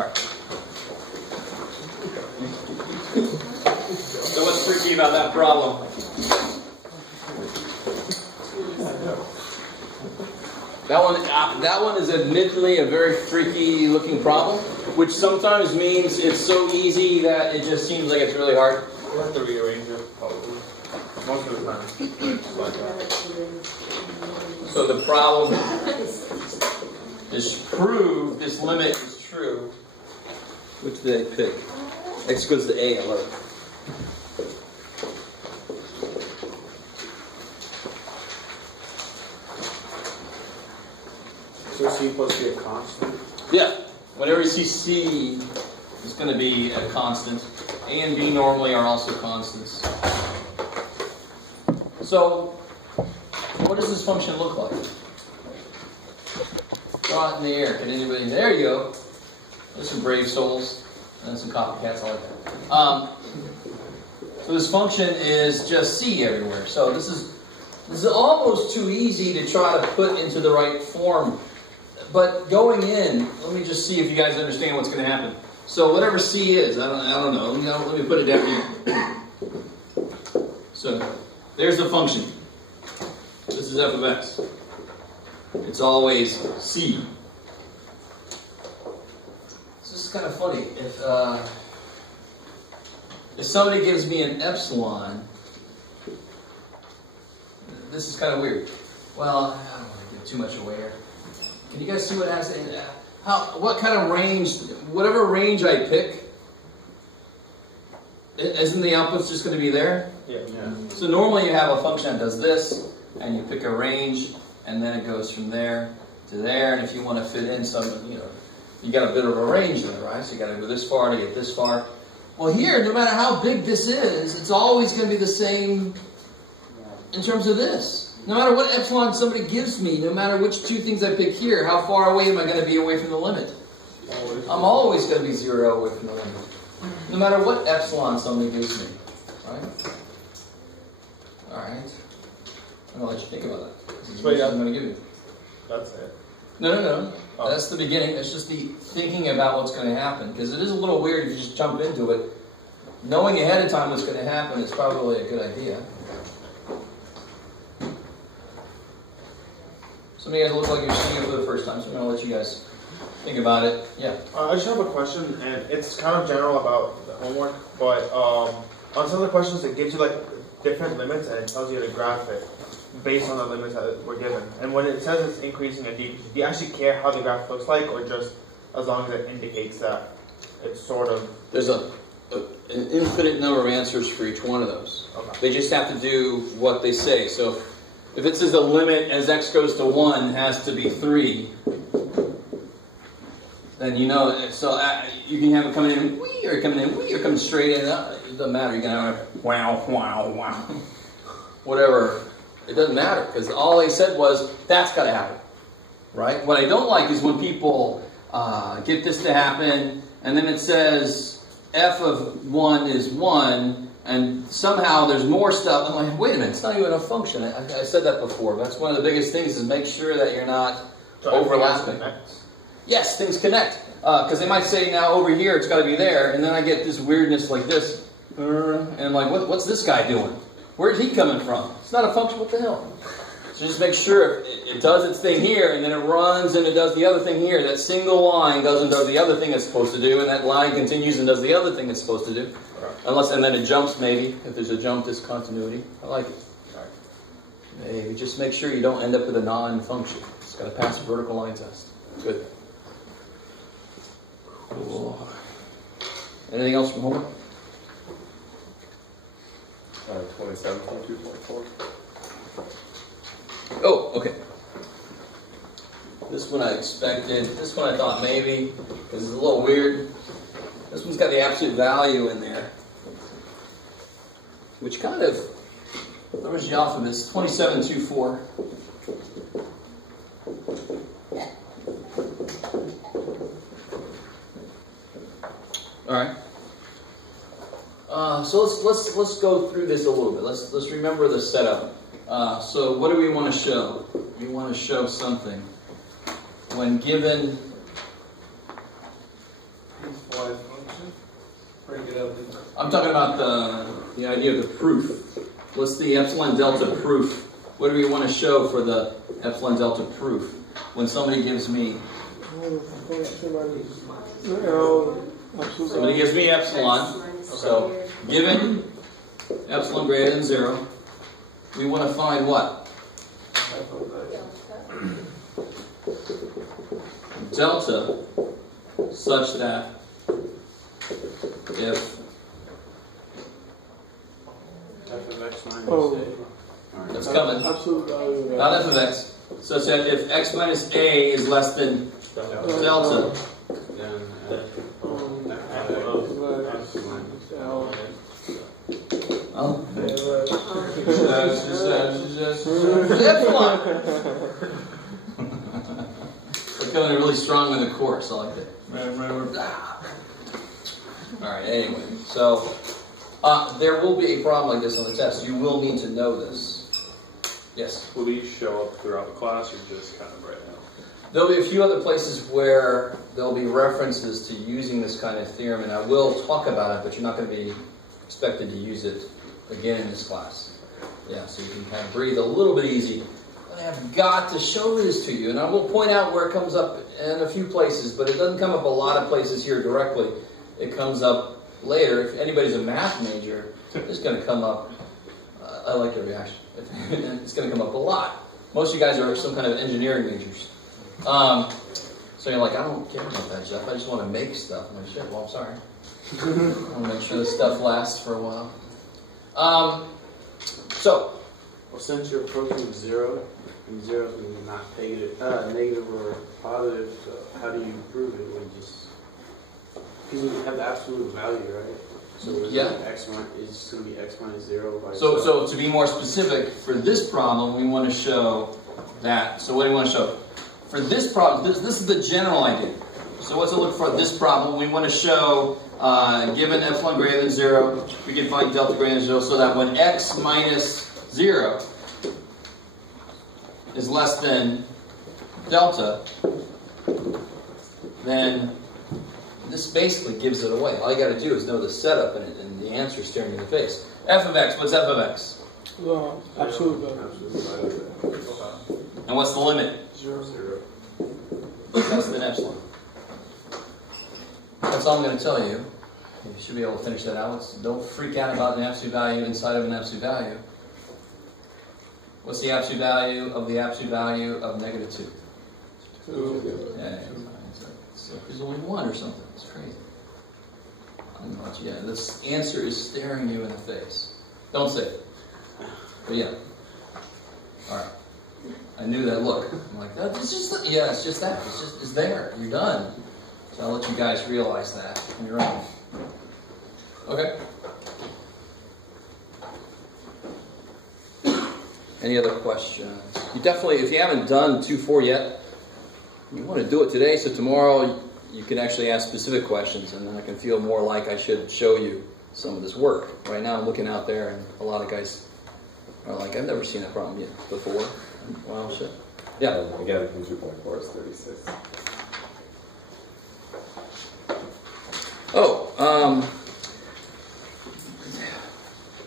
All right. So what's tricky about that problem? That one is admittedly a very freaky looking problem, which sometimes means it's so easy that it just seems like it's really hard. We'll have to rearrange it, probably. Most of the time. So the problem is prove this limit is true. Which did I pick? X goes to A, I love it. So C plus be a constant? Yeah. Whenever you see C, it's going to be a constant. A and B normally are also constants. So, what does this function look like? Throw it in the air. Can anybody? There you go. There's some brave souls and some copycats. I like that. So this function is just C everywhere. So this is almost too easy to try to put into the right form. But going in, let me just see if you guys understand what's going to happen. So whatever C is, I don't know. Let me put it down here. So there's the function. This is f of x. It's always C. This is kind of funny. If somebody gives me an epsilon, this is kind of weird. Well, I don't want to give too much away here. Can you guys see what it has? What kind of range? Whatever range I pick, isn't the output's just going to be there? Yeah. So normally you have a function that does this, and you pick a range, and then it goes from there to there. And if you want to fit in some, you got a bit of a range there, right? So you got to go this far to get this far. Well, here, no matter how big this is, it's always going to be the same in terms of this. No matter what epsilon somebody gives me, no matter which two things I pick here, how far away am I going to be away from the limit? I'm always going to be 0 away from the limit. No matter what epsilon somebody gives me. Right? Alright. I'm going to let you think about that. This is what I'm going to give you. That's it. No. Oh. That's the beginning. It's just the thinking about what's going to happen. Because it is a little weird if you just jump into it. Knowing ahead of time what's going to happen is probably a good idea. Some of you guys look like you're seeing it for the first time, so I'm going to let you guys think about it. Yeah. I just have a question, and it's kind of general about the homework, but on some of the questions, it gives you like different limits, and it tells you to graph it based on the limits that were given. And when it says it's increasing and decreasing, do you actually care how the graph looks like, or just as long as it indicates that it's sort of... There's an infinite number of answers for each one of those. Okay. They just have to do what they say. So if it says the limit as x goes to 1 has to be 3, then you know, so you can have it coming in wee, or coming in wee, or coming straight in. It doesn't matter. You can have it wow, whatever. It doesn't matter, because all they said was that's got to happen, right? What I don't like is when people get this to happen, and then it says f of 1 is 1, and somehow there's more stuff. I'm like, wait a minute, it's not even a function. I said that before. That's one of the biggest things, is make sure that you're not overlapping. Yes, things connect. Because they might say, now over here it's got to be there, and then I get this weirdness like this. And I'm like, what's this guy doing? Where's he coming from? It's not a function, what the hell? So just make sure it does its thing here, and then it runs and it does the other thing here. That single line does the other thing it's supposed to do, and that line continues and does the other thing it's supposed to do. And then it jumps maybe. If there's a jump, discontinuity. I like it. Maybe just make sure you don't end up with a non-function. It's got to pass a vertical line test. Good. Cool. Anything else from homework? 27.2.4. Oh, okay. This one I expected. This one I thought maybe, because it's a little weird. This one's got the absolute value in there, which kind of, where's the alphabet? It's 27.24. All right. So let's go through this a little bit. Let's remember the setup. So what do we want to show? We want to show something. When given Break it up. I'm talking about the idea of the proof. What's the epsilon delta proof? What do we want to show for the epsilon delta proof? When somebody gives me epsilon, so given epsilon greater than 0, we want to find what? Delta, such that if F of x minus a. that's coming, Absolute value. not f of x, such that if x minus a is less than delta, Then oh, epsilon. We're coming really strong in the course. I like that. All right. Anyway, so there will be a problem like this on the test. You will need to know this. Yes. Will these show up throughout the class, or just kind of right now? There'll be a few other places where there'll be references to using this kind of theorem, and I will talk about it, but you're not going to be expected to use it again in this class. Yeah, so you can kind of breathe a little bit easy. I have got to show this to you, and I will point out where it comes up in a few places, but it doesn't come up a lot of places here directly. It comes up later. If anybody's a math major, it's going to come up. I like your reaction. It's going to come up a lot. Most of you guys are some kind of engineering majors. So you're like, I don't care about that, Jeff. I just want to make stuff. I'm like, shit, well, I'm sorry. I want to make sure this stuff lasts for a while. well, since you're approaching 0, and 0 is not negative or positive, so how do you prove it? Because you have the absolute value, right? So yeah. X is going to be x minus 0 by So to be more specific, for this problem, we want to show that. So what do we want to show? For this problem, this is the general idea. So what's it look for this problem? We want to show, given epsilon greater than 0, we can find delta greater than 0, so that when x minus 0 is less than delta, then this basically gives it away. All you got to do is know the setup in it, and the answer is staring you in the face. F of x, what's f of x? Absolute value. And what's the limit? 0. Less than epsilon. That's all I'm going to tell you. You should be able to finish that out. Don't freak out about an absolute value inside of an absolute value. What's the absolute value of the absolute value of negative 2? 2. Yeah, so there's only 1 or something. It's crazy. I don't know what you, this answer is staring you in the face. Don't say it. But yeah. Alright. I knew that look. I'm like, it's just, yeah, it's just that. It's there. You're done. So I'll let you guys realize that on your own. Okay. Any other questions? You definitely, if you haven't done 2-4 yet, you want to do it today, so tomorrow you can actually ask specific questions, and then I can feel more like I should show you some of this work. Right now I'm looking out there, and a lot of guys are like, I've never seen that problem yet before. Well, shit. Yeah. Again, from 2.4 is 36. Oh,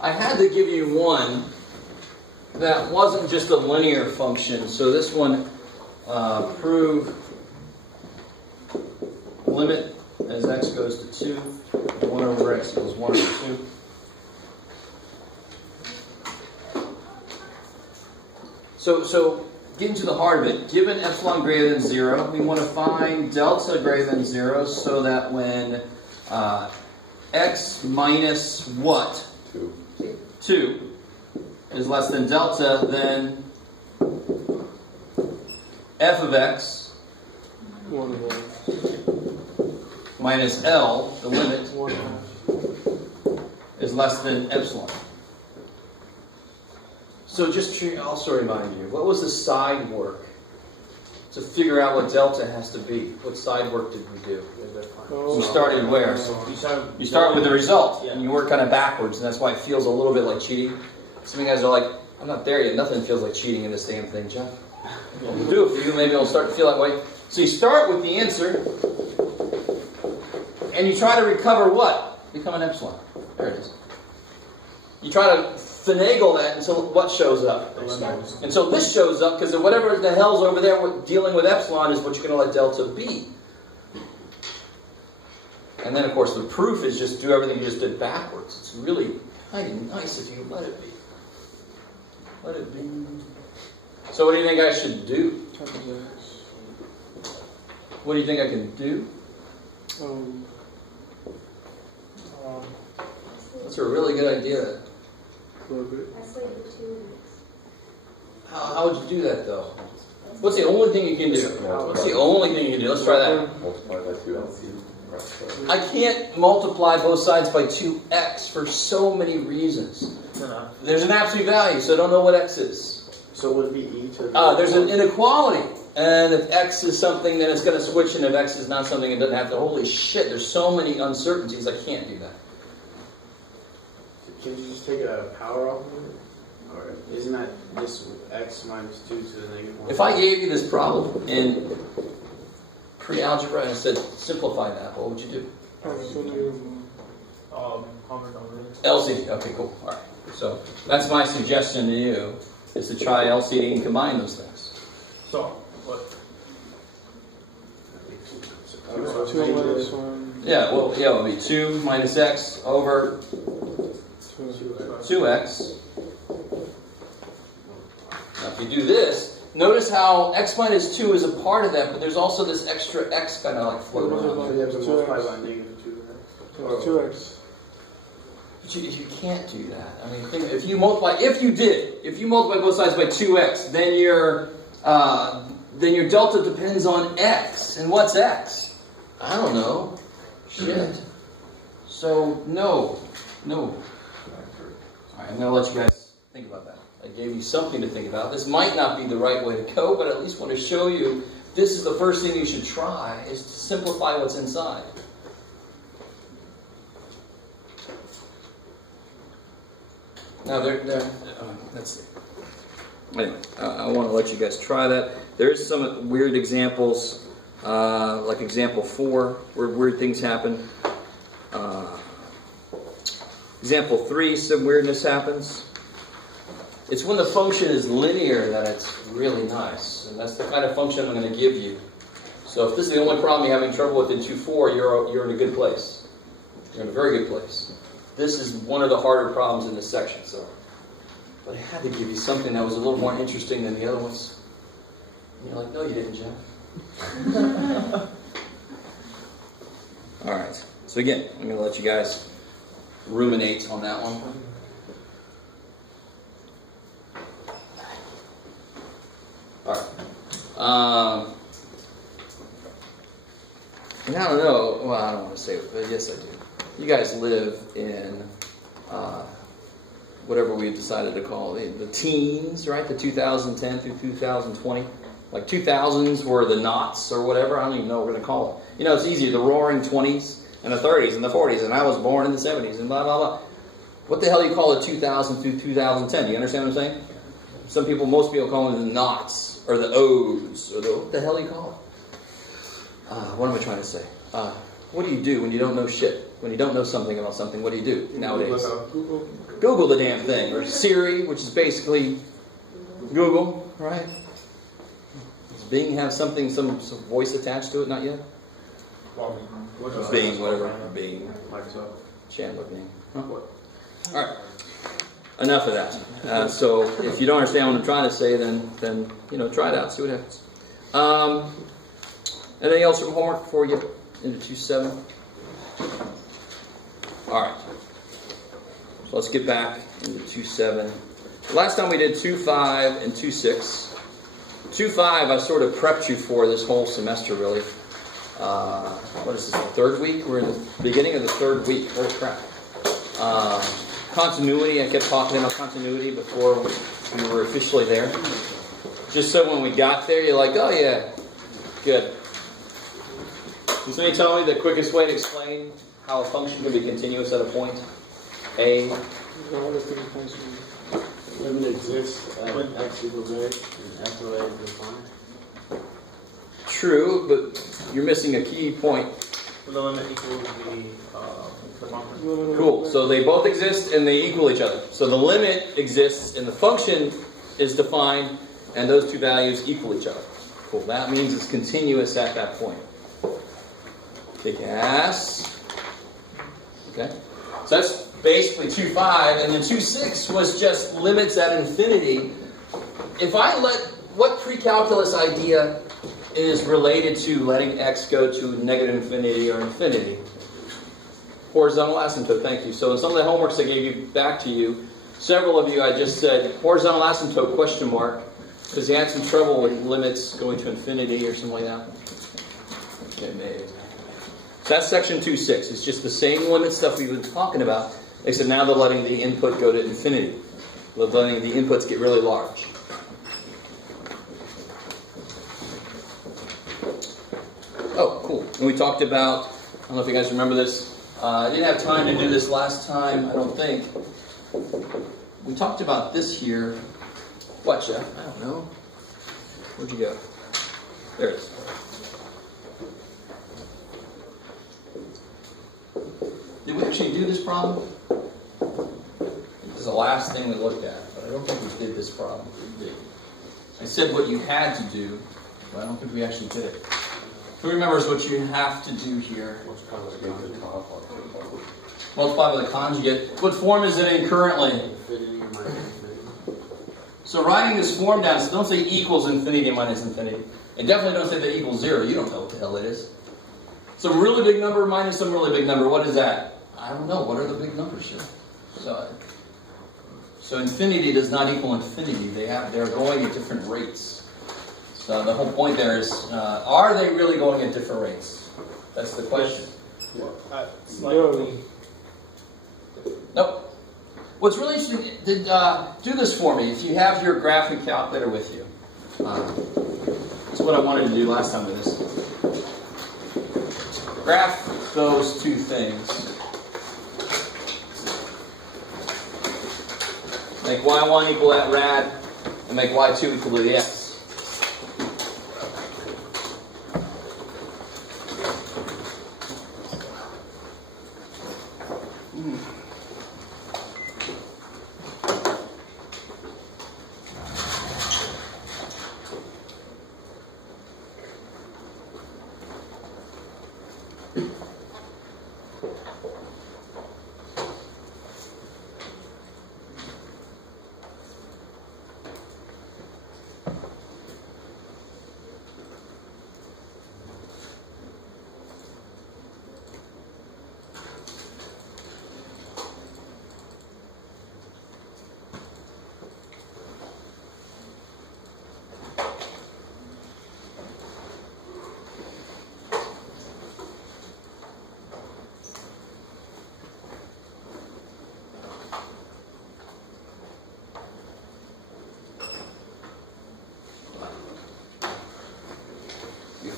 I had to give you one that wasn't just a linear function. So this one, prove limit as x goes to 2, 1 over x equals 1 over 2. So getting to the heart of it, given epsilon greater than 0, we want to find delta greater than 0 so that when x minus what? 2 is less than delta, then f of x minus L, the limit, is less than epsilon. So just to also remind you, what was the side work to figure out what delta has to be? What side work did we do? You started where? You start with the result, and you work kind of backwards, and that's why it feels a little bit like cheating. Some of you guys are like, I'm not there yet. Nothing feels like cheating in this damn thing, Jeff. We'll do it for you. Maybe it'll start to feel that way. So you start with the answer, and you try to recover what? become an epsilon. There it is. You try to finagle that until what shows up? Until this shows up, because whatever the hell's over there dealing with epsilon is what you're going to let delta be. And then, of course, the proof is just do everything you just did backwards. It's really kind of nice if you let it be. Let it be. So what do you think I should do? What do you think I can do? That's a really good idea. How would you do that, though? What's the only thing you can do? What's the only thing you can do? Let's try that. Multiply by 2LC. I can't multiply both sides by 2x for so many reasons. There's an absolute value, so I don't know what x is. So would it be e to... There's an inequality. And if x is something, then it's going to switch, and if x is not something, it doesn't have to. Holy shit, there's so many uncertainties, I can't do that. Can you just take a power off of it? Or isn't that just x minus 2 to the negative 1? If I gave you this problem in pre-algebra and said, simplify that, what would you do? LCD. Okay, cool. All right. So that's my suggestion to you, is to try LCD and combine those things. So, what? Yeah, well, yeah, it would be 2 minus x over 2x. Now, if you do this, notice how x minus 2 is a part of that, but there's also this extra x kind of like floating around. You have to multiply by negative 2, right? 2x. But you can't do that. I mean, if you multiply both sides by 2x, then your delta depends on x. And what's x? I don't know. Shit. So, no. Alright, I'm going to let you guys think about that. I gave you something to think about. This might not be the right way to go, but I at least want to show you this is the first thing you should try, is to simplify what's inside. Now, let's see. Anyway, I want to let you guys try that. There's some weird examples, like example 4, where weird things happen. Example 3, some weirdness happens. It's when the function is linear that it's really nice. And that's the kind of function I'm going to give you. So if this is the only problem you're having trouble with in 2.4, you're in a good place. You're in a very good place. This is one of the harder problems in this section. But I had to give you something that was a little more interesting than the other ones. And you're like, no, you didn't, Jeff. All right. So again, I'm going to let you guys ruminate on that one. All right. And I don't know. Well, I don't want to say it, but yes, I do. You guys live in whatever we decided to call it, the teens, right? The 2010 through 2020. Like 2000s were the knots or whatever. I don't even know what we're going to call it. You know, it's easy. The roaring 20s and the 30s and the 40s. And I was born in the 70s and blah, blah, blah. What the hell do you call it 2000 through 2010? Do you understand what I'm saying? Most people call them the knots or the O's. Or what the hell do you call it? What am I trying to say? What do you do when you don't know shit? When you don't know something about something, what do you do nowadays? Google the damn thing. Or Siri, which is basically Google, right? Does Bing have some voice attached to it? Not yet? Bing, whatever. Bing. Microsoft. Chandler Bing. Huh? Alright. Enough of that. So if you don't understand what I'm trying to say, then try it out. See what happens. Anything else from homework before we get into 2.7? Alright. So let's get back into 2.7. Last time we did 2.5 and 2.6. 2.5 I sort of prepped you for this whole semester, really. What is this, the third week? We're in the beginning of the third week. Holy crap. Continuity, I kept talking about continuity before we were officially there. Just so when we got there, you're like, oh yeah, good. Can somebody tell me the quickest way to explain how a function can be continuous at a point? A. Limit exists at x equals a and f of a is defined. True, but you're missing a key point. when the limit equals the function. Cool. So they both exist and they equal each other. So the limit exists and the function is defined, and those two values equal each other. Cool. That means it's continuous at that point. Big ass. Okay. So that's basically 2.5, and then 2.6 was just limits at infinity. If I what pre-calculus idea is related to letting x go to negative infinity or infinity? Horizontal asymptote, thank you. So in some of the homeworks I gave you back to you, several of you I just said horizontal asymptote question mark, because you had some trouble with limits going to infinity or something like that. Okay, maybe. So that's section 2.6. It's just the same limit stuff we've been talking about, except now they're letting the input go to infinity. They're letting the inputs get really large. Oh, cool. And we talked about, I don't know if you guys remember this. I didn't have time to do this last time, I don't think. We talked about this here. What, Jeff? I don't know. Where'd you go? There it is. Did we actually do this problem? This is the last thing we looked at, but I don't think we did this problem. We did. I said what you had to do, but I don't think we actually did it. Who remembers what you have to do here? Multiply by the conjugate. What form is it in currently? So writing this form down, so don't say equals infinity minus infinity. And definitely don't say that equals 0. You don't know what the hell it is. Some really big number minus some really big number. What is that? I don't know. What are the big numbers here? So infinity does not equal infinity. They're going at different rates. So the whole point there is, are they really going at different rates? That's the question. Slightly. Nope. What's really interesting, do this for me. If you have your graphic calculator with you. That's what I wanted to do last time with this. Graph those two things. Make y1 equal that rad, and make y2 equal to the x.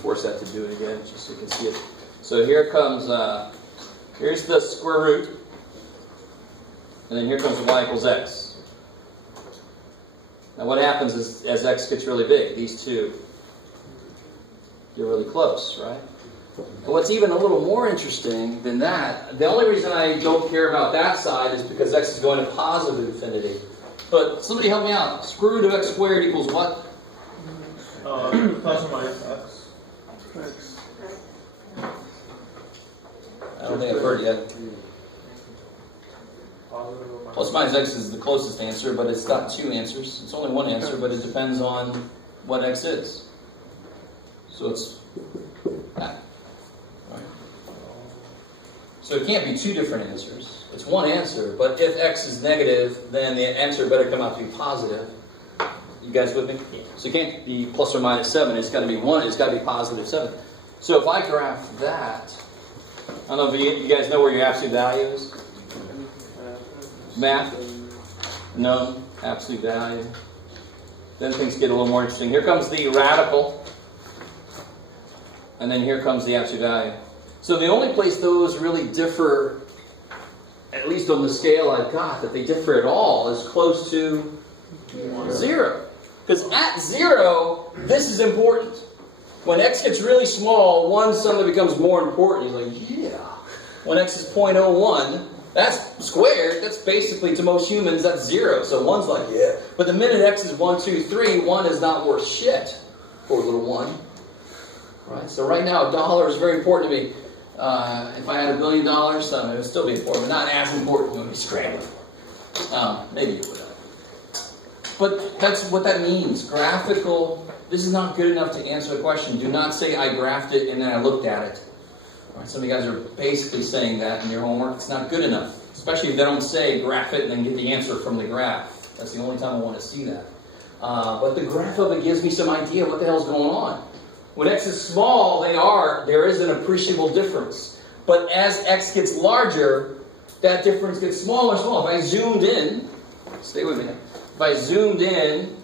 Force that to do it again, just so you can see it. So here comes, here's the square root, and then here comes y equals x. Now what happens is, as x gets really big, these two get really close, right? And what's even a little more interesting than that, the only reason I don't care about that side is because x is going to positive infinity. But somebody help me out. Square root of x squared equals what? Plus or minus x. I don't think I've heard it yet. Plus minus x is the closest answer, but it's got two answers. It's only one answer, but it depends on what x is. So it's that. Right. So it can't be two different answers. It's one answer, but if x is negative, then the answer better come out to be positive. You guys with me? Yeah. So it can't be plus or minus 7. It's got to be 1. It's got to be positive 7. So if I graph that, I don't know if you guys know where your absolute value is. Math? No. Absolute value. Then things get a little more interesting. Here comes the radical. And then here comes the absolute value. So the only place those really differ, at least on the scale I've got, that they differ at all, is close to 0. Because at 0, this is important. When x gets really small, 1 suddenly becomes more important. He's like, yeah. When x is 0.01, that's squared. That's basically, to most humans, that's 0. So 1's like, yeah. But the minute x is 1, 2, 3, 1 is not worth shit. Poor little 1. Right? So right now, $1 is very important to me. If I had $1 billion, it would still be important, but not as important when we scramble. Maybe it would. But that's what that means. Graphical. This is not good enough to answer the question. Do not say I graphed it and then I looked at it. Right, some of you guys are basically saying that in your homework. It's not good enough. Especially if they don't say graph it and then get the answer from the graph. That's the only time I want to see that. But the graph of it gives me some idea what the hell's going on. When x is small, there is an appreciable difference. But as x gets larger, that difference gets smaller and smaller. If I zoomed in, stay with me. If I zoomed in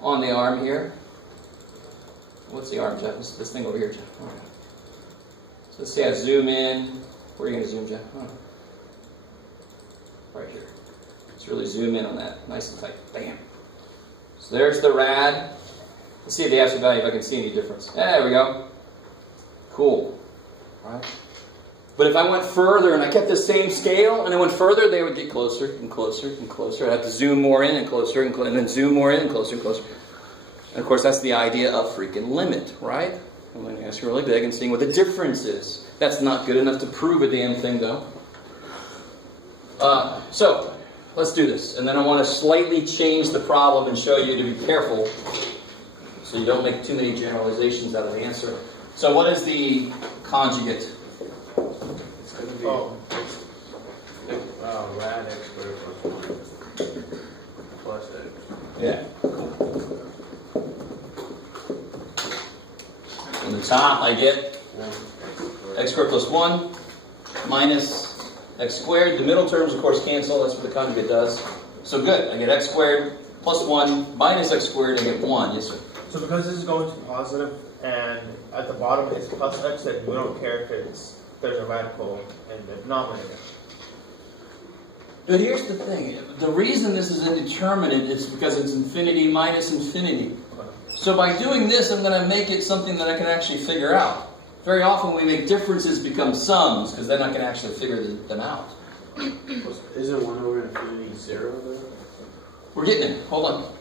on the arm here, what's the arm, Jeff? This thing over here, Jeff. Okay. So let's say I zoom in. Where are you going to zoom, Jeff? Right here. Let's really zoom in on that. Nice and tight. Bam. So there's the rad. Let's see if the absolute value, if I can see any difference. There we go. Cool. All right. But if I went further and I kept the same scale and I went further, they would get closer and closer and closer. I'd have to zoom more in and closer and then zoom more in and closer and closer. And of course, that's the idea of freaking limit, right? I'm going to ask you really big and seeing what the difference is. That's not good enough to prove a damn thing, though. So, let's do this. And then I want to slightly change the problem and show you to be careful so you don't make too many generalizations out of the answer. So what is the conjugate? It's going to be rad x squared plus 1 plus x. Yeah, cool. On the top, I get x squared plus 1 minus x squared. The middle terms, of course, cancel. That's what the conjugate does. So good. I get x squared plus 1 minus x squared. I get 1. Yes, sir. So because this is going to positive and at the bottom it's plus x, then we don't care if there's a radical in the denominator. But here's the thing. The reason this is indeterminate is because it's infinity minus infinity. So by doing this, I'm going to make it something that I can actually figure out. Very often we make differences become sums because then I can actually figure them out. Isn't 1 over infinity 0 though? We're getting it. Hold on.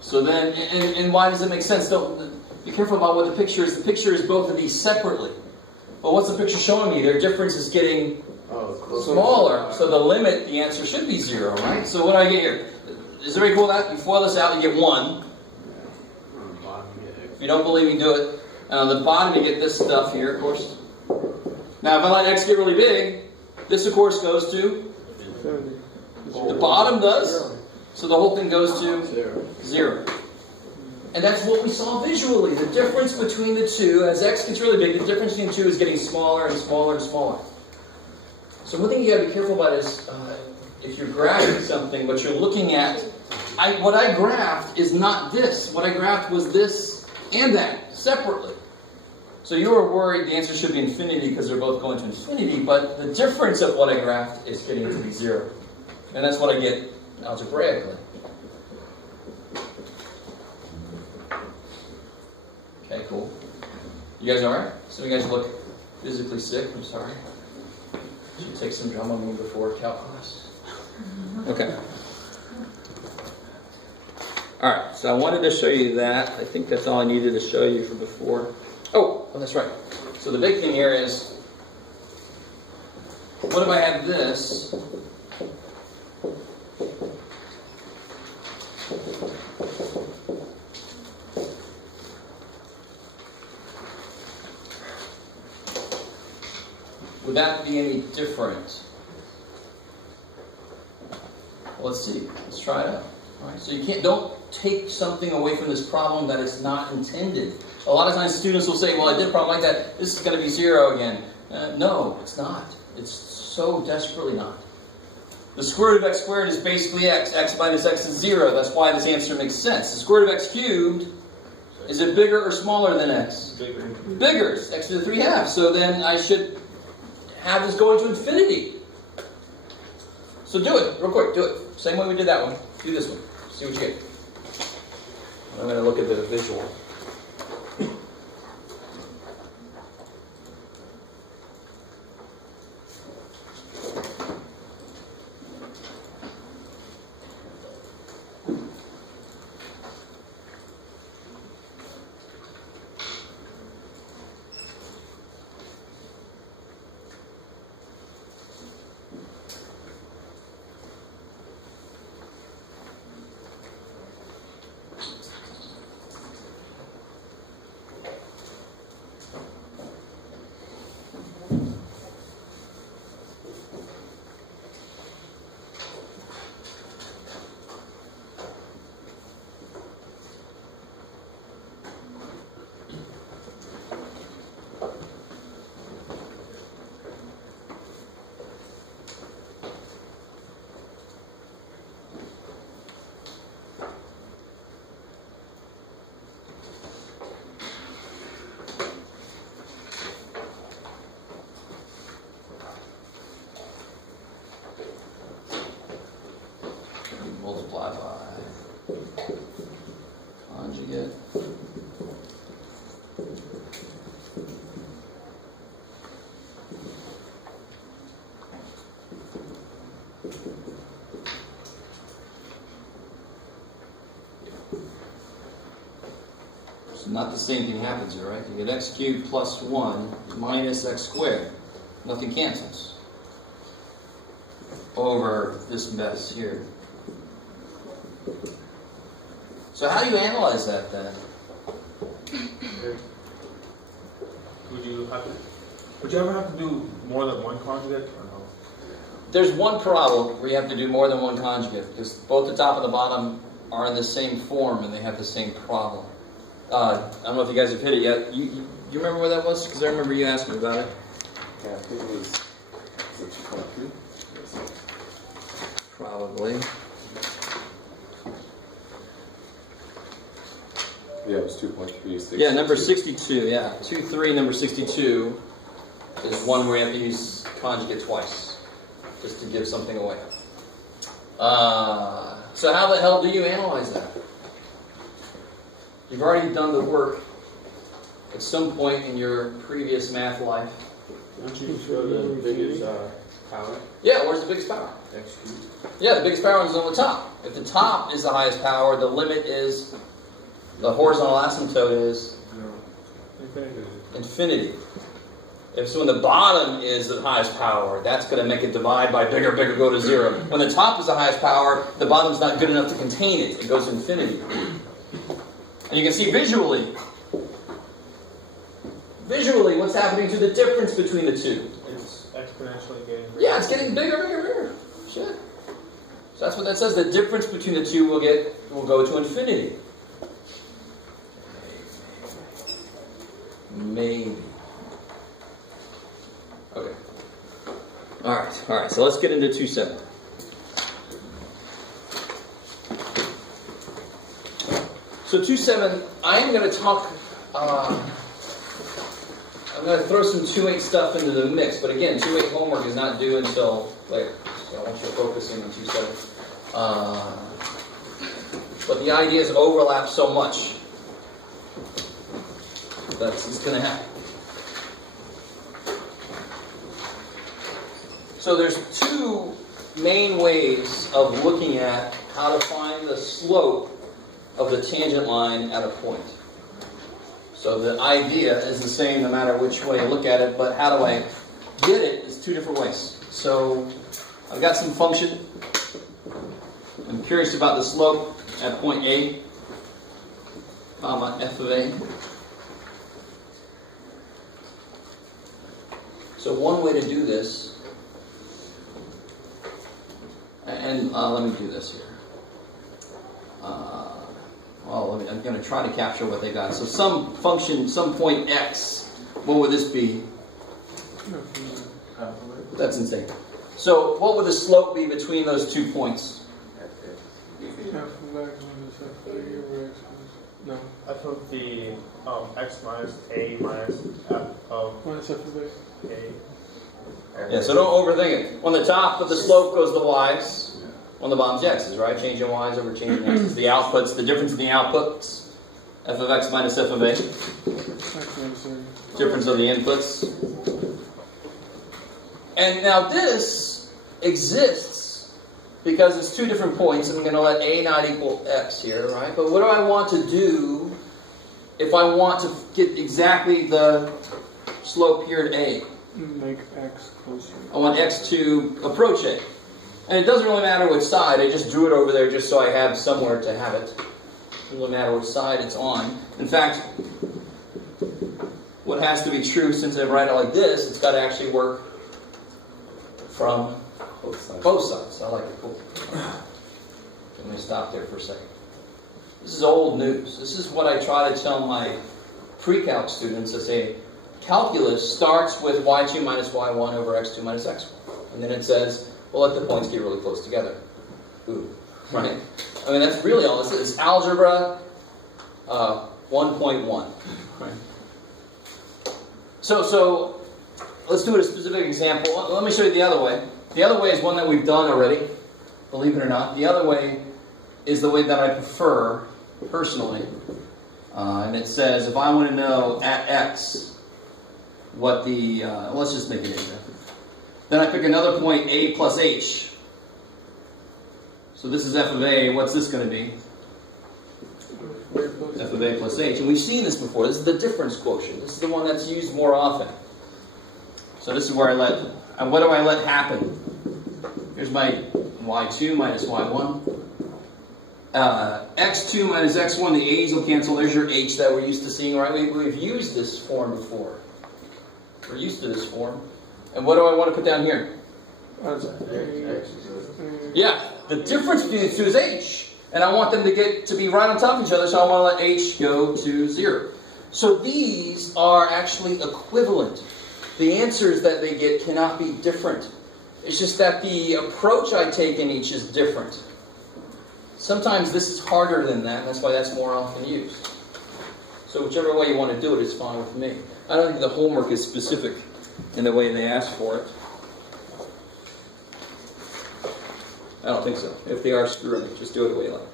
So then, and why does it make sense? Don't be careful about what the picture is. The picture is both of these separately. But what's the picture showing me? Their difference is getting smaller. So the limit, the answer should be 0, right? So what do I get here? Is it very cool that you FOIL this out, you get 1. If you don't believe me, do it. And on the bottom, you get this stuff here, of course. Now, if I let x get really big, this, of course, goes to the bottom does. So the whole thing goes to 0. And that's what we saw visually. The difference between the two, as x gets really big, the difference between the two is getting smaller and smaller and smaller. So one thing you got to be careful about is, if you're graphing something, what you're looking at, what I graphed is not this. What I graphed was this and that, separately. So you were worried the answer should be infinity because they're both going to infinity, but the difference of what I graphed is getting to be 0. And that's what I get algebraically. Okay, cool. You guys alright? Some of you guys look physically sick. I'm sorry. Should take some Dramamine before calc class. Okay. Alright, so I wanted to show you that. I think that's all I needed to show you from before. Oh, that's right. So the big thing here is, what if I had this? Would that be any different? Well, let's see. Let's try it out. All right. So you don't take something away from this problem that is not intended. A lot of times students will say, well, I did a problem like that. This is going to be 0 again. No, it's not. It's so desperately not. The square root of x squared is basically x. X minus x is 0. That's why this answer makes sense. The square root of x cubed, is it bigger or smaller than x? Bigger. Bigger. It's x to the 3/2. So then I should have this going to infinity. So do it, real quick, do it. Same way we did that one. Do this one. See what you get. I'm going to look at the visual. So not the same thing happens here, right? You get x cubed plus 1 minus x squared. Nothing cancels over this mess here. So how do you analyze that then? Would you ever have to do more than one conjugate or no? There's one problem where you have to do more than one conjugate because both the top and the bottom are in the same form and they have the same problem. I don't know if you guys have hit it yet. You remember where that was? Because I remember you asking me about it. Yeah, I think it was 2.3. Probably. Yeah, it was 2.36. Yeah, number 62. Yeah, 2-3, number 62 is one where you have to use conjugate twice, just to give something away. So how the hell do you analyze that? You've already done the work at some point in your previous math life. Don't you show the biggest power? Yeah, where's the biggest power? X cubed. Yeah, the biggest power is on the top. If the top is the highest power, the limit is, the horizontal asymptote is infinity. If so, when the bottom is the highest power, that's going to make it divide by bigger, go to 0. When the top is the highest power, the bottom's not good enough to contain it. It goes to infinity. And you can see visually what's happening to the difference between the two. It's exponentially getting bigger. Yeah, it's getting bigger. Shit. So that's what that says. The difference between the two will go to infinity. Maybe. Okay. All right. So let's get into 2-7. So 2-7, I am going to talk. I'm going to throw some 2-8 stuff into the mix, but again, 2-8 homework is not due until later. So I want you to focus in on 2-7. But the ideas overlap so much. It's going to happen. So there's two main ways of looking at how to find the slope of the tangent line at a point. So the idea is the same no matter which way you look at it, but how do I get it is two different ways. So I've got some function. I'm curious about the slope at point A, comma, f of A. So one way to do this, and let me do this here. I'm going to try to capture what they got. So some function, some point x, what would this be? That's insane. So what would the slope be between those 2 points? No. F of the x minus a minus f of Minus f of a. a. Yeah, so don't overthink it. On the top of the slope goes the y's. On the bottom's x's, right? Changing y's over changing x's. The outputs, the difference in the outputs, f of x minus f of a. Difference of the inputs. And now this exists because it's 2 different points, and I'm going to let a not equal x here, right? But what do I want to do if I want to get exactly the slope here at a? Make x closer. I want x to approach a. And it doesn't really matter which side. I just drew it over there just so I have somewhere to have it. It doesn't really matter which side it's on. In fact, what has to be true, since I write it like this, it's got to actually work from both sides. I like it. Cool. Let me stop there for a second. This is old news. This is what I try to tell my pre-calc students. I say, calculus starts with y2 minus y1 over x2 minus x1. And then it says, well, let the points get really close together. Ooh, right? I mean, that's really all this is. It's algebra 1.1. Right? So let's do a specific example. Let me show you the other way. The other way is one that we've done already, believe it or not. The other way is the way that I prefer, personally. And it says, if I want to know at x what the, let's just make it example. Then I pick another point, a plus h. So this is f of a. What's this going to be? f of a plus h. And we've seen this before. This is the difference quotient. This is the one that's used more often. So this is where I let, and what do I let happen? Here's my y2 minus y1. X2 minus x1, the a's will cancel. There's your h that we're used to seeing, right? We've used this form before. We're used to this form. And what do I want to put down here? Yeah, the difference between the two is h. And I want them to be right on top of each other, so I want to let h go to 0. So these are actually equivalent. The answers that they get cannot be different. It's just that the approach I take in each is different. Sometimes this is harder than that, and that's why that's more often used. So whichever way you want to do it is fine with me. I don't think the homework is specific in the way they ask for it. I don't think so. If they are, screw it. Just do it the way you like.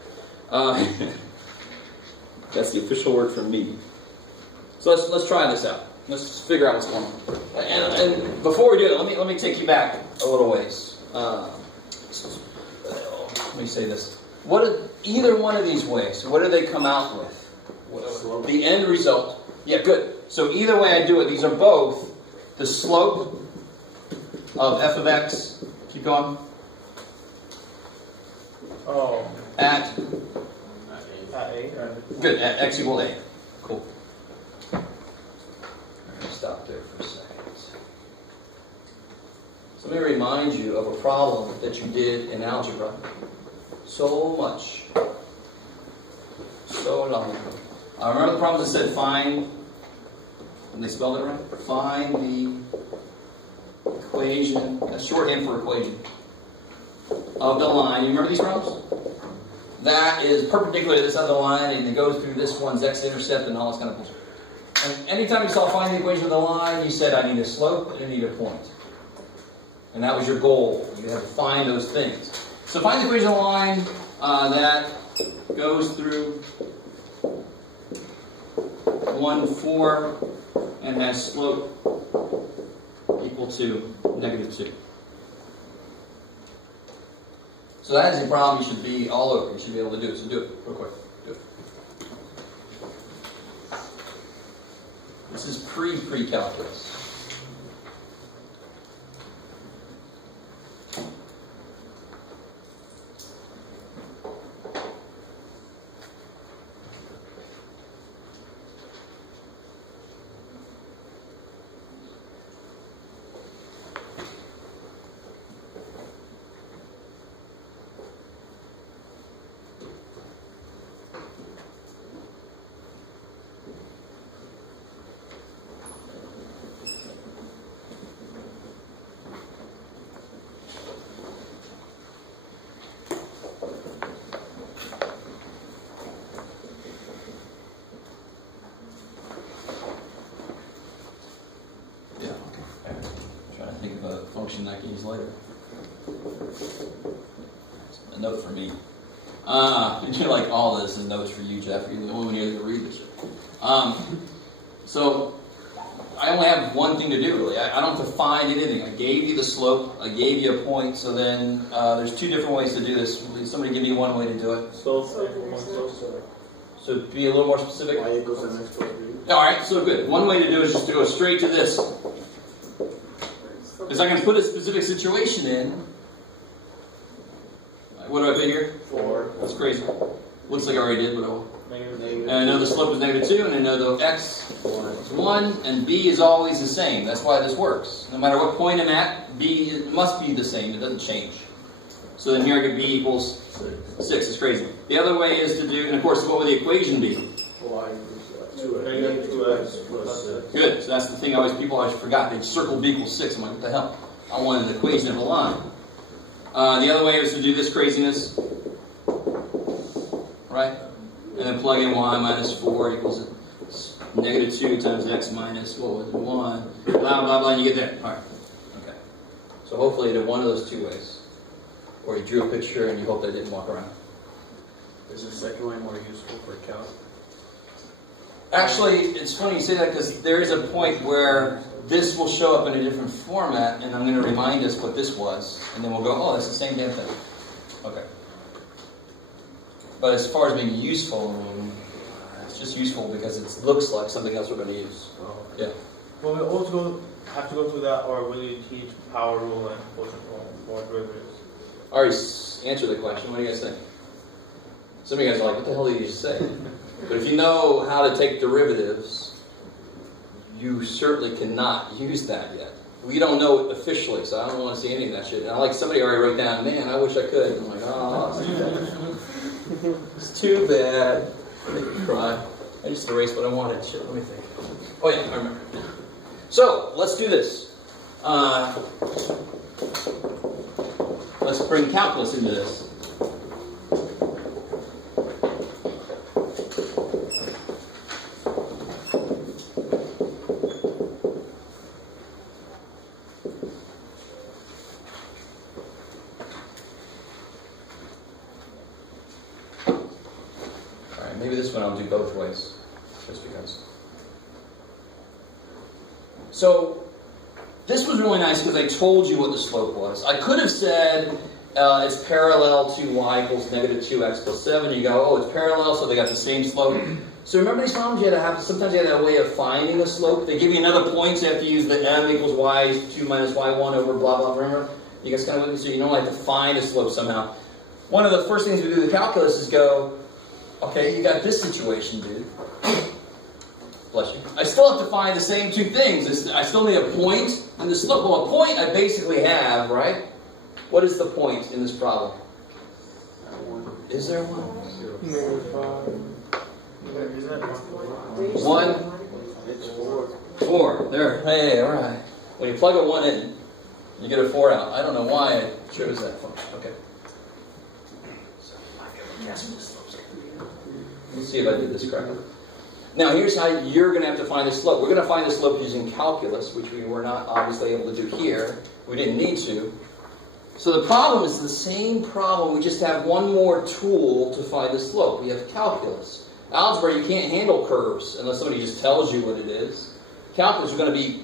That's the official word from me. So let's try this out. Let's figure out what's going on. And before we do it, let me take you back a little ways. Let me say this. Either one of these ways, what do they come out with? The end result. Yeah, good. So either way I do it, these are both the slope of f of x. Keep going. Oh. At A. Good. At x equal a. Cool. Stop there for a second. So let me remind you of a problem that you did in algebra. So much. So long. I remember the problem that said find, and they spelled it right? Find the equation, that's shorthand for equation, of the line. You remember these problems? That is perpendicular to this other line, and it goes through this one's x-intercept and all this kind of bullshit. And anytime you saw find the equation of the line, you said, I need a slope and I need a point. And that was your goal. You had to find those things. So find the equation of the line that goes through 1, 4, and has slope equal to -2. So that is a problem you should be all over. You should be able to do it. So do it real quick. Do it. This is pre-calculus. Function I can use later. A note for me. You're like, all this is notes for you, Jeff. You're the only one here that can read this. So I only have one thing to do, really. I don't have to find anything. I gave you the slope. I gave you a point. So then there's two different ways to do this. Will somebody give me one way to do it? So be a little more specific. Y equals mx plus b. All right. So good. One way to do it is just to go straight to this. Because I can put a specific situation in. What do I put here? 4. That's crazy. Looks like I already did, but I will. Negative. And I know the slope is -2, and I know the x is 1, and b is always the same. That's why this works. No matter what point I'm at, b must be the same. It doesn't change. So then here I get b equals 6. It's crazy. The other way is to do, and of course, what would the equation be? Y equals 2x. Negative 2x plus 6. Good. So that's the thing people always forgot. They circled b equals 6. I'm like, what the hell? I wanted an equation of a line. The other way is to do this craziness. Right? And then plug in y minus 4 equals -2 times x minus, what was it, 1. Blah, blah, blah, and you get there. All right. Okay. So hopefully you did one of those two ways. Or you drew a picture and you hope that didn't walk around. Is the second way more useful for calc? Actually, it's funny you say that because there is a point where this will show up in a different format, and I'm going to remind us what this was, and then we'll go, oh, that's the same damn thing. Okay. But as far as being useful, just useful because it looks like something else we're going to use. Yeah. Well, we also have to go through that, or will you teach power rule and quotient rule for derivatives? I already answered the question. What do you guys think? Some of you guys are like, what the hell did you say? But if you know how to take derivatives, you certainly cannot use that yet. We don't know it officially, so I don't want to see any of that shit. And I like somebody already wrote down, man, I wish I could. And I'm like, oh, it's too bad. Make me cry. I just erased what I wanted. Shit, let me think. Oh yeah, I remember. So, let's do this. Let's bring calculus into this. Maybe this one I'll do both ways, just because. So, this was really nice because I told you what the slope was. I could have said it's parallel to y equals negative 2x plus 7. You go, oh, it's parallel, so they got the same slope. So remember these problems? Sometimes you had that way of finding a slope. They give you another point, so you have to use the m equals y 2 minus y1 over blah, blah, remember? You guys kind of with me? So you don't have to find a slope somehow. One of the first things we do with calculus is go, okay, you got this situation, dude. Bless you. I still have to find the same two things. I still need a point and the slope. Well, a point I basically have, right? What is the point in this problem? Is there one? One? It's 4. 4. There. Hey, all right. When you plug a 1 in, you get a 4 out. I don't know why I chose that function. Okay. Let's see if I did this correctly. Now, here's how you're going to have to find the slope. We're going to find the slope using calculus, which we were not obviously able to do here. We didn't need to. So the problem is the same problem. We just have one more tool to find the slope. We have calculus. Algebra, you can't handle curves unless somebody just tells you what it is. Calculus are going to be,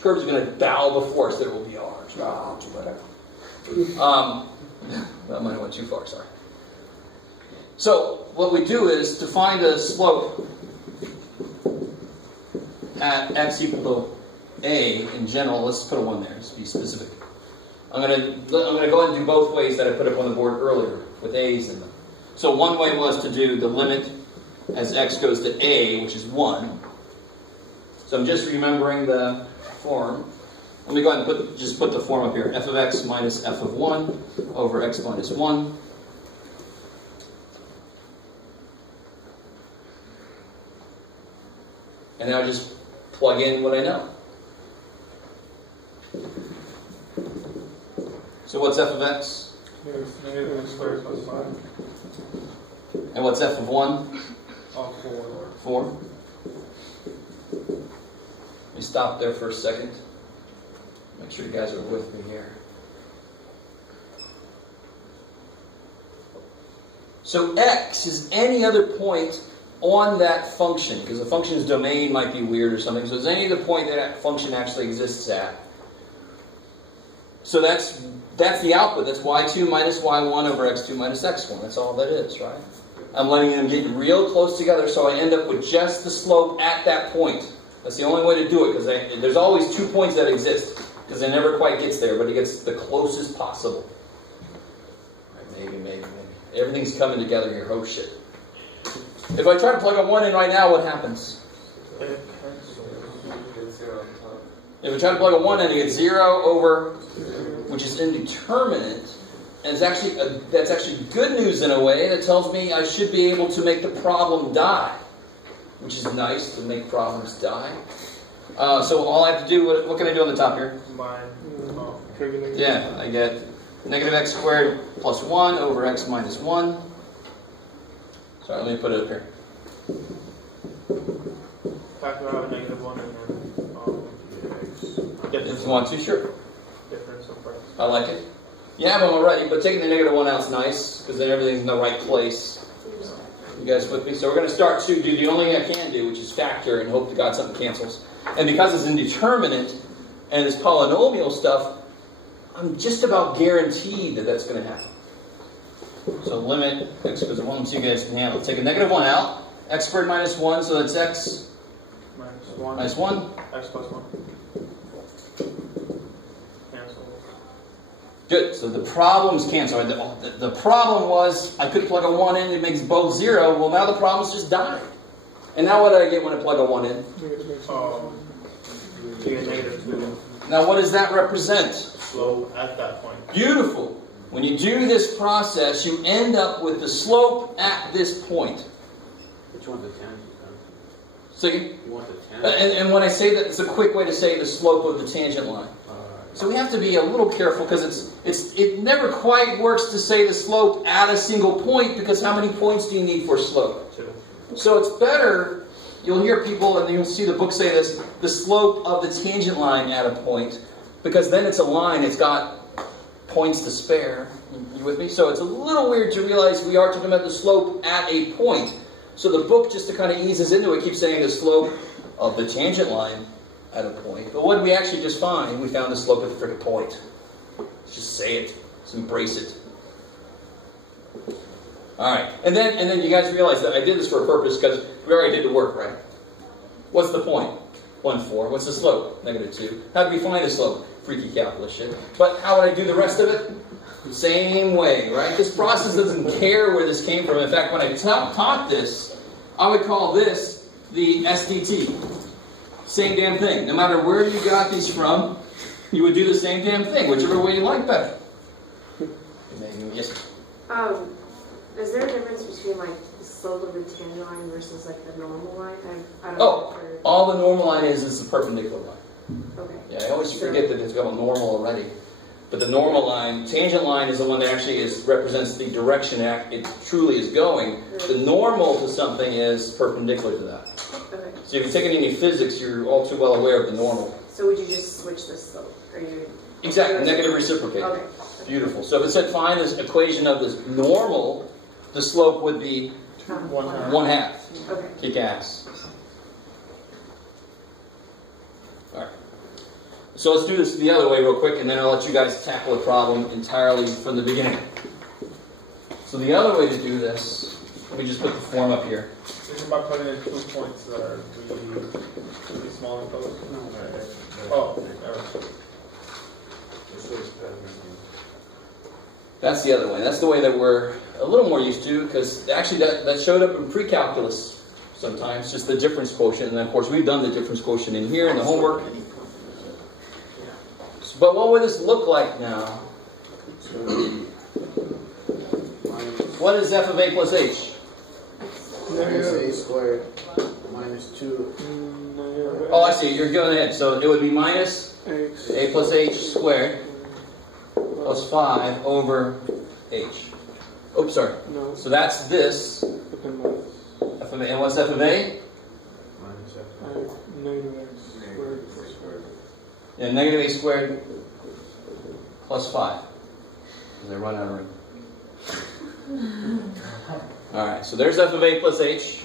curves are going to bow before us. There will be ours. Whatever. That might have went too far, sorry. So, what we do is, to find a slope at x equal to a in general, let's put a 1 there, let's be specific. I'm going to go ahead and do both ways that I put up on the board earlier, with a's in them. So one way was to do the limit as x goes to a, which is 1. So I'm just remembering the form. Let me go ahead and just put the form up here. F of x minus f of 1 over x minus 1. And now just plug in what I know. So what's f of x? Negative x squared plus 5. And what's f of 1? 4. 4. Let me stop there for a second. Make sure you guys are with me here. So x is any other point on that function, because the function's domain might be weird or something. So it's any other point that function actually exists at. So that's the output. That's y2 minus y1 over x2 minus x1. That's all that is, right? I'm letting them get real close together so I end up with just the slope at that point. That's the only way to do it, because there's always 2 points that exist, because it never quite gets there, but it gets the closest possible. Right, maybe. Everything's coming together here. Oh shit. If I try to plug a 1 in right now, what happens? If I try to plug a 1 in, I get 0 over, which is indeterminate. And that's actually good news in a way. That tells me I should be able to make the problem die. Which is nice, to make problems die. So all I have to do, what can I do on the top here? Yeah, I get negative x squared plus 1 over x minus 1. Sorry, let me put it up here. Factor out a negative 1 and then If you want to, sure. difference of price. I like it. You have them already, but taking the negative 1 out is nice, because then everything's in the right place. You guys with me? So we're going to start to do the only thing I can do, which is factor, and hope to God something cancels. And because it's indeterminate, and it's polynomial stuff, I'm just about guaranteed that that's going to happen. So limit x goes to 1, so you guys can handle it. Take a negative 1 out, X squared minus 1, so that's x Minus 1. minus 1. X plus 1. Cancel. Good, so the problems cancel. The problem was I couldn't plug a 1 in, it makes both 0. Well, now the problems just died. And now what do I get when I plug a 1 in? You get negative 2. Now what does that represent? Slope at that point. Beautiful. When you do this process, you end up with the slope at this point. Which one's the tangent? So You want the tangent? and when I say that, it's a quick way to say the slope of the tangent line. So we have to be a little careful because it never quite works to say the slope at a single point, because how many points do you need for slope? 2. So it's better, you'll hear people, and you'll see the book say this, the slope of the tangent line at a point, because then it's a line, it's got points to spare. You with me? So it's a little weird to realize we are talking about the slope at a point. So the book, just to kind of ease us into it, keeps saying the slope of the tangent line at a point. But what did we actually just find? We found the slope at the frickin' point. Let's just say it. Let's embrace it. Alright, and then you guys realize that I did this for a purpose because we already did the work, right? What's the point? 1, 4. What's the slope? Negative 2. How do we find the slope? Freaky calculus shit. But how would I do the rest of it? Same way, right? This process doesn't care where this came from. In fact, when I taught this, I would call this the SDT. Same damn thing. No matter where you got these from, you would do the same damn thing, whichever way you like better. Yes? Is there a difference between like the slope of the tangent line versus like the normal line? I don't Oh, know. all the normal line is the perpendicular line. Okay. Yeah, I always forget that it's got a normal already. But the normal line, tangent line, is the one that actually represents the direction it truly is going. The normal to something is perpendicular to that. Okay. So if you've taken any physics, you're all too well aware of the normal. So would you just switch the slope? Are you? Exactly, negative reciprocate. Okay. Beautiful. So if it said find this equation of this normal, the slope would be 1/2. Okay. Kick ass. Alright. So let's do this the other way real quick, and then I'll let you guys tackle the problem entirely from the beginning. So the other way to do this, let me just put the form up here. This is by putting in 2 points that are really small and close. Oh, there. That's the other way. That's the way that we're a little more used to, because actually that showed up in pre-calculus sometimes, just the difference quotient. And then, of course, we've done the difference quotient in here in the homework. But what would this look like now? What is f of a plus h? Minus a squared minus 2. Oh, I see. You're going ahead. So it would be minus a plus h squared plus 5 over h. Oops, sorry. No. So that's this. F of a. And what's f of a? Minus f. Negative x squared plus 5. Yeah, negative a squared plus 5. Because I run out of room. Alright, so there's f of a plus h.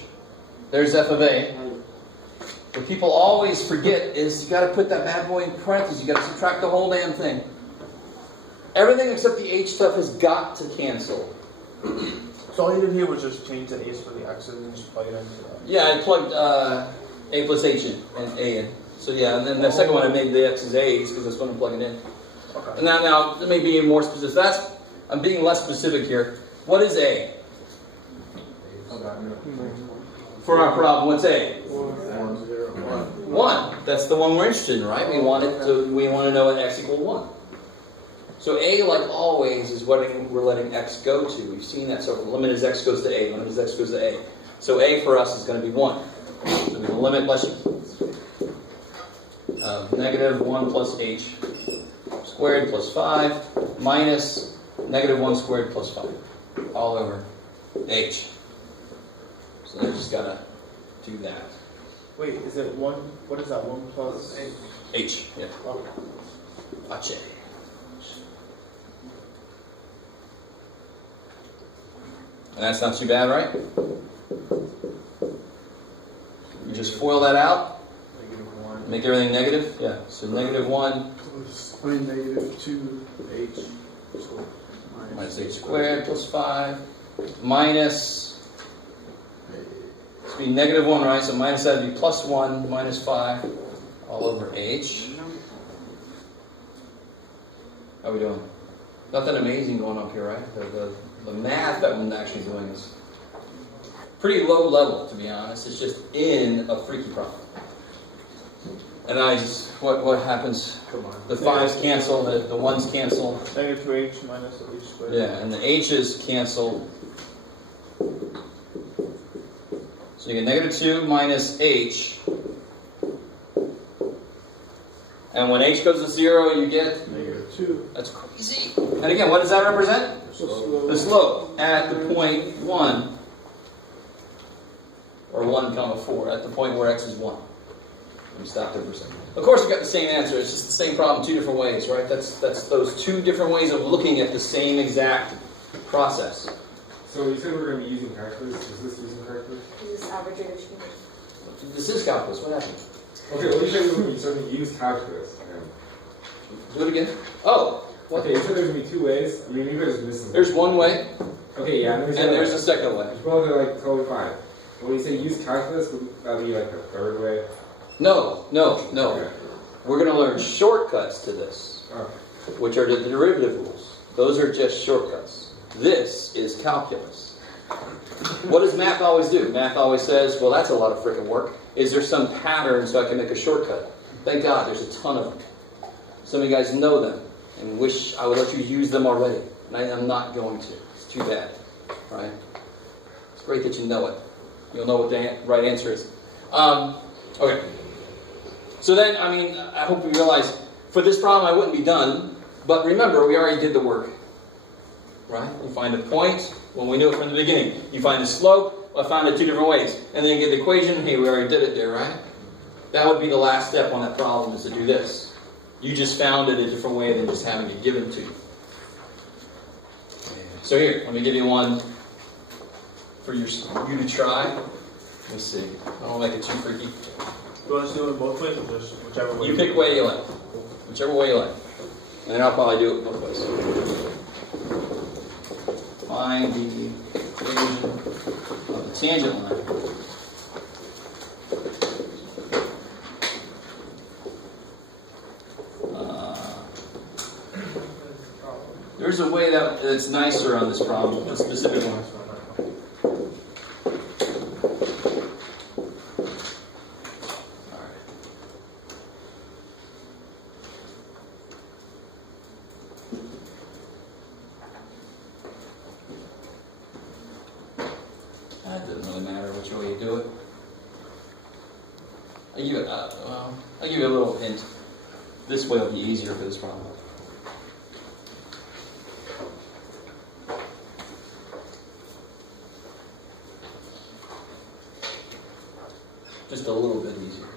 There's f of a. What people always forget is you got to put that bad boy in parentheses. You got to subtract the whole damn thing. Everything except the h stuff has got to cancel. So all you did here was just change the a's for the x's and just plug it into that. Yeah, I plugged a plus h in and a in. So yeah, and then the second one I made the x's a's because that's what I'm plugging in. Okay. And now let me be more specific. I'm being less specific here. What is a? For our problem, what's a? 1. That's the one we're interested in, right? We want to know what x equals 1. So a, like always, is what we're letting x go to. We've seen that. So limit as x goes to a, limit as x goes to a. So a for us is going to be 1. So the limit, bless you, of negative 1 plus h squared plus 5 minus negative 1 squared plus 5 all over h. So I just got to do that. Wait, is it 1? What is that? 1 plus 8? H, yeah. Okay. Gotcha. And that's not too bad, right? You just FOIL that out. -1. Make everything negative. Yeah. So negative 1 negative 2h minus h squared plus 5 minus. be negative 1, right? So minus that would be plus 1 minus 5 all over h. How are we doing? Nothing amazing going up here, right? The math that I'm actually doing is pretty low level, to be honest. It's just in a freaky problem. And I just, what happens? The 5's cancel, the 1's cancel. Negative 2h minus h squared. Yeah, and the h's cancel. So you get negative 2 minus h. And when h goes to 0, you get Negative 2. That's crazy. And again, what does that represent? The slope at the point 1, or 1 comma 4, at the point where x is 1. Let me stop there for a second. Of course, you got the same answer. It's just the same problem, two different ways, right? That's those two different ways of looking at the same exact process. So you said we were going to be using calculus. Is this using calculus? Is this average rate of change? This is calculus. What happened? Okay, well you said we were going to use calculus. Do it again. Oh. Okay, you said there's going to be two ways. I mean, you guys just missing. There's one way. Okay, yeah, and there's a second way. It's probably like totally fine. When you say use calculus, would that be like the third way? No. Okay. We're going to learn shortcuts to this, which are the derivative rules. Those are just shortcuts. This is calculus. What does math always do? Math always says, well, that's a lot of freaking work. Is there some pattern so I can make a shortcut? Thank God, there's a ton of them. Some of you guys know them and wish I would let you use them already. And I'm not going to. It's too bad. Right? It's great that you know it. You'll know what the right answer is. Okay. So then, I hope you realize, for this problem I wouldn't be done, but remember, we already did the work. Right? You find a point, well, we knew it from the beginning. You find the slope, well, I found it two different ways. And then you get the equation, hey, we already did it there, right? That would be the last step on that problem, is to do this. You just found it a different way than just having it given to you. So here, let me give you one for you to try. Let's see. I don't make it too freaky. You want us to do it both ways, or just whichever way? You pick way you like. Whichever way you like. And then I'll probably do it both ways. Find the equation of the tangent line. There's a way that's nicer on this problem, a specific one. That doesn't really matter which way you do it. I'll give you a little hint. This way will be easier for this problem. Just a little bit easier.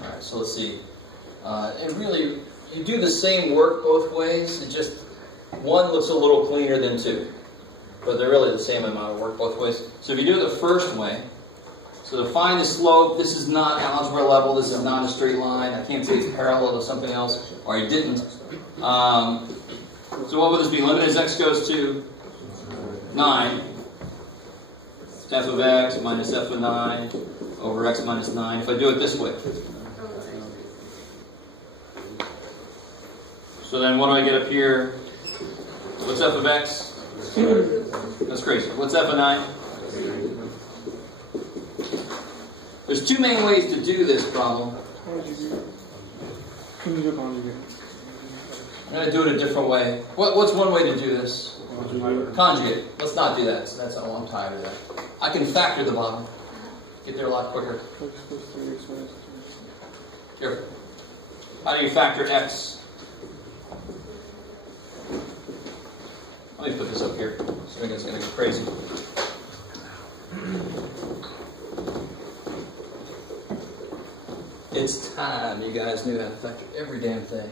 Alright, so let's see. It really, you do the same work both ways, it just, one looks a little cleaner than two. But they're really the same amount of work both ways. So if you do it the first way, so to find the slope, this is not algebra level, this is not a straight line. I can't say it's parallel to something else, or I didn't. So what would this be? Limit as x goes to 9. F of x minus f of 9 over x minus 9. If I do it this way. So then what do I get up here? What's f of x? That's crazy. What's f of 9? There's two main ways to do this problem. Conjugate. I'm going to do it a different way. What's one way to do this? Conjugate. Let's not do that. That's not, I'm tired of that. I can factor the bottom. Get there a lot quicker. Careful. How do you factor x? Let me put this up here. So it's going to go crazy. It's time you guys knew how to factor every damn thing.